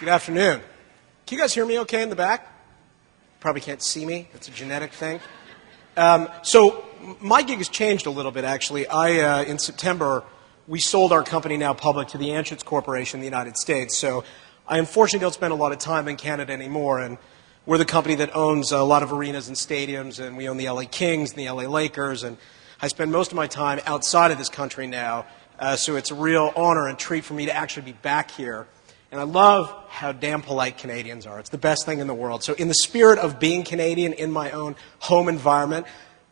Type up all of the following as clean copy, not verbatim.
Good afternoon. Can you guys hear me okay in the back? Probably can't see me. It's a genetic thing. So my gig has changed a little bit, actually. In September, we sold our company now public to the Anschutz Corporation in the United States. So I unfortunately don't spend a lot of time in Canada anymore. And we're the company that owns a lot of arenas and stadiums, and we own the LA Kings and the LA Lakers. And I spend most of my time outside of this country now. So it's a real honor and treat for me to actually be back here. And I love how damn polite Canadians are. It's the best thing in the world. So in the spirit of being Canadian in my own home environment,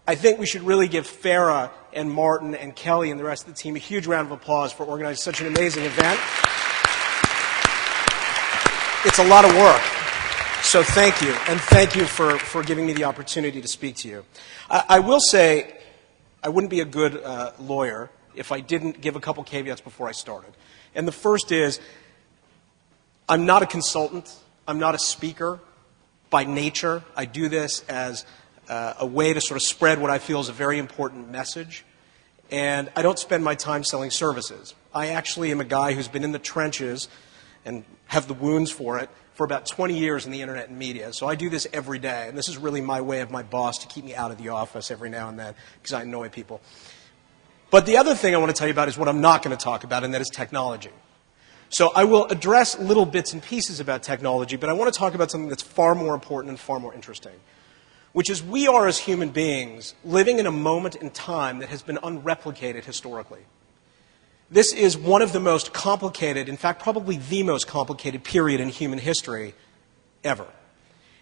I think we should really give Farah and Martin and Kelly and the rest of the team a huge round of applause for organizing such an amazing event. It's a lot of work. So thank you. And thank you for giving me the opportunity to speak to you. I will say I wouldn't be a good lawyer if I didn't give a couple caveats before I started. And the first is, I'm not a consultant. I'm not a speaker by nature. I do this as a way to sort of spread what I feel is a very important message. And I don't spend my time selling services. I actually am a guy who's been in the trenches and have the wounds for it for about 20 years in the internet and media. So I do this every day. And this is really my way of my boss to keep me out of the office every now and then because I annoy people. But the other thing I want to tell you about is what I'm not going to talk about, and that is technology. So I will address little bits and pieces about technology, but I want to talk about something that's far more important and far more interesting, which is we are, as human beings, living in a moment in time that has been unreplicated historically. This is one of the most complicated, in fact, probably the most complicated period in human history ever.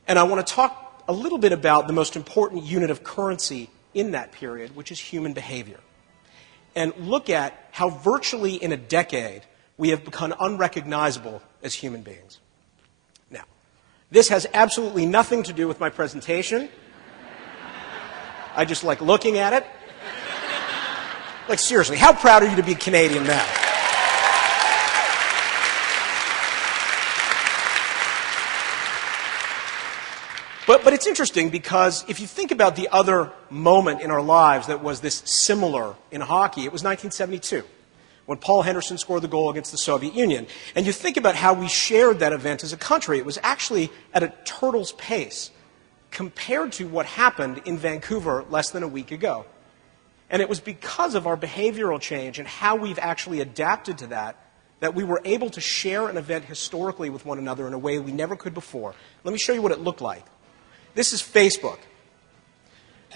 And I want to talk a little bit about the most important unit of currency in that period, which is human behavior, and look at how virtually in a decade we have become unrecognizable as human beings. Now, this has absolutely nothing to do with my presentation. I just like looking at it. Like, seriously, how proud are you to be Canadian now? But it's interesting because if you think about the other moment in our lives that was this similar in hockey, it was 1972. When Paul Henderson scored the goal against the Soviet Union. And you think about how we shared that event as a country. It was actually at a turtle's pace compared to what happened in Vancouver less than a week ago. And it was because of our behavioral change and how we've actually adapted to that we were able to share an event historically with one another in a way we never could before. Let me show you what it looked like. This is Facebook.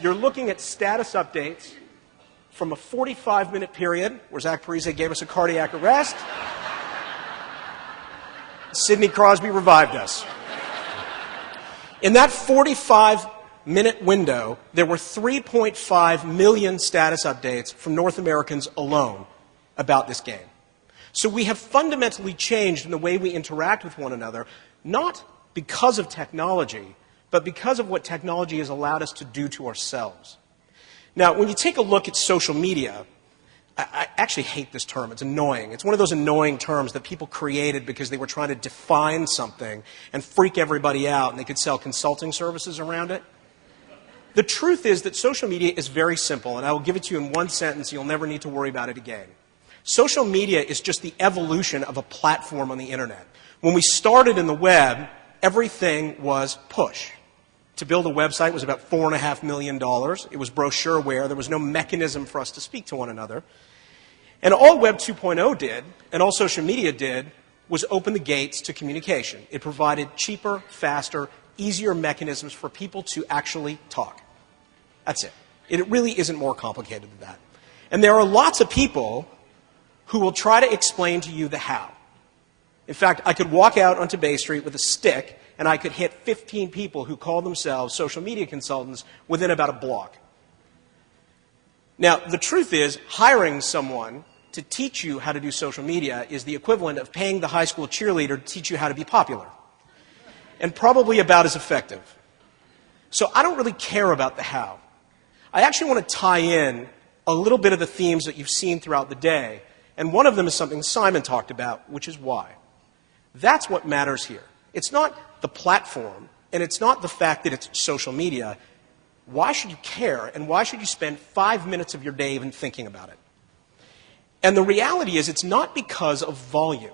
You're looking at status updates from a 45-minute period where Zach Parise gave us a cardiac arrest. Sidney Crosby revived us. In that 45-minute window, there were 3.5 million status updates from North Americans alone about this game. So we have fundamentally changed in the way we interact with one another, not because of technology, but because of what technology has allowed us to do to ourselves. Now, when you take a look at social media, I actually hate this term. It's annoying. It's one of those annoying terms that people created because they were trying to define something and freak everybody out, and they could sell consulting services around it. The truth is that social media is very simple, and I will give it to you in one sentence. You'll never need to worry about it again. Social media is just the evolution of a platform on the internet. When we started in the web, everything was push. To build a website was about $4.5 million. It was brochureware. There was no mechanism for us to speak to one another. And all Web 2.0 did, and all social media did, was open the gates to communication. It provided cheaper, faster, easier mechanisms for people to actually talk. That's it. It really isn't more complicated than that. And there are lots of people who will try to explain to you the how. In fact, I could walk out onto Bay Street with a stick and I could hit 15 people who call themselves social media consultants within about a block. Now, the truth is, hiring someone to teach you how to do social media is the equivalent of paying the high school cheerleader to teach you how to be popular. And probably about as effective. So I don't really care about the how. I actually want to tie in a little bit of the themes that you've seen throughout the day. And one of them is something Simon talked about, which is why. That's what matters here. It's not the platform, and it's not the fact that it's social media. Why should you care, and why should you spend 5 minutes of your day even thinking about it? And the reality is it's not because of volume.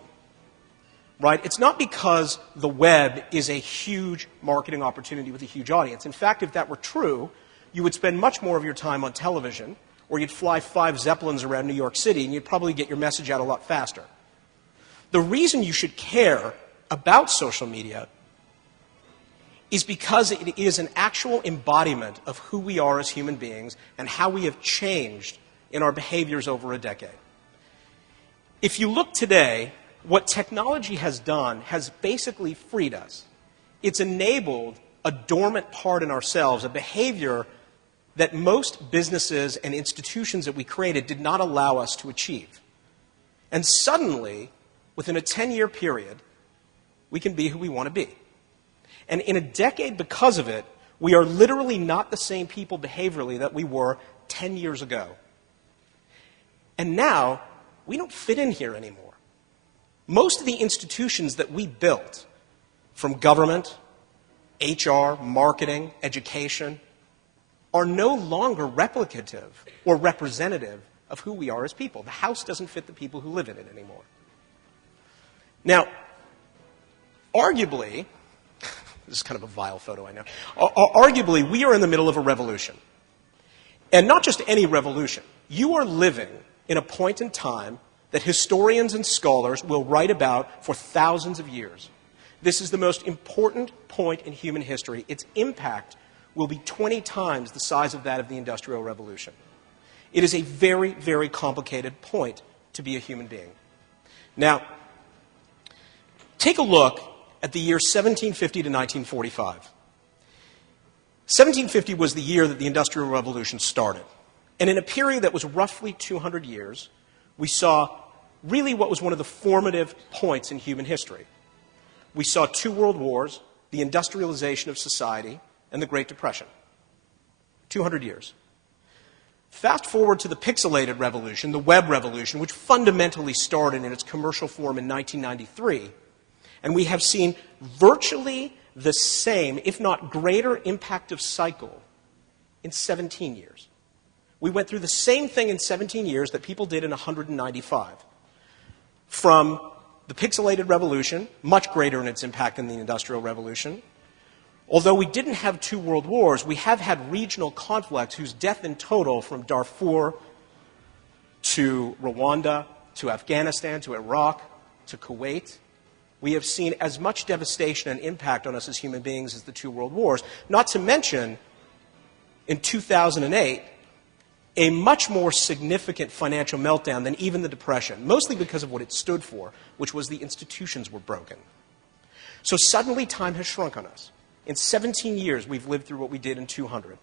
right? It's not because the web is a huge marketing opportunity with a huge audience. In fact, if that were true, you would spend much more of your time on television, or you'd fly 5 Zeppelins around New York City, and you'd probably get your message out a lot faster. The reason you should care about social media is because it is an actual embodiment of who we are as human beings and how we have changed in our behaviors over a decade. If you look today, what technology has done has basically freed us. It's enabled a dormant part in ourselves, a behavior that most businesses and institutions that we created did not allow us to achieve. And suddenly, within a 10-year period, we can be who we want to be. And in a decade because of it, we are literally not the same people behaviorally that we were 10 years ago. And now, we don't fit in here anymore. Most of the institutions that we built, from government, HR, marketing, education, are no longer replicative or representative of who we are as people. The house doesn't fit the people who live in it anymore. Now, arguably, this is kind of a vile photo, I know. Arguably, we are in the middle of a revolution. And not just any revolution. You are living in a point in time that historians and scholars will write about for thousands of years. This is the most important point in human history. Its impact will be 20 times the size of that of the Industrial Revolution. It is a very, very complicated point to be a human being. Now, take a look at the year 1750 to 1945. 1750 was the year that the Industrial Revolution started. And in a period that was roughly 200 years, we saw really what was one of the formative points in human history. We saw 2 world wars, the industrialization of society, and the Great Depression. 200 years. Fast forward to the pixelated revolution, the web revolution, which fundamentally started in its commercial form in 1993, and we have seen virtually the same, if not greater, impact of cycle in 17 years. We went through the same thing in 17 years that people did in 195. From the pixelated revolution, much greater in its impact than the Industrial Revolution. Although we didn't have 2 world wars, we have had regional conflicts whose death in total, from Darfur to Rwanda to Afghanistan to Iraq to Kuwait, we have seen as much devastation and impact on us as human beings as the 2 world wars. Not to mention, in 2008, a much more significant financial meltdown than even the Depression, mostly because of what it stood for, which was the institutions were broken. So suddenly time has shrunk on us. In 17 years, we've lived through what we did in 200.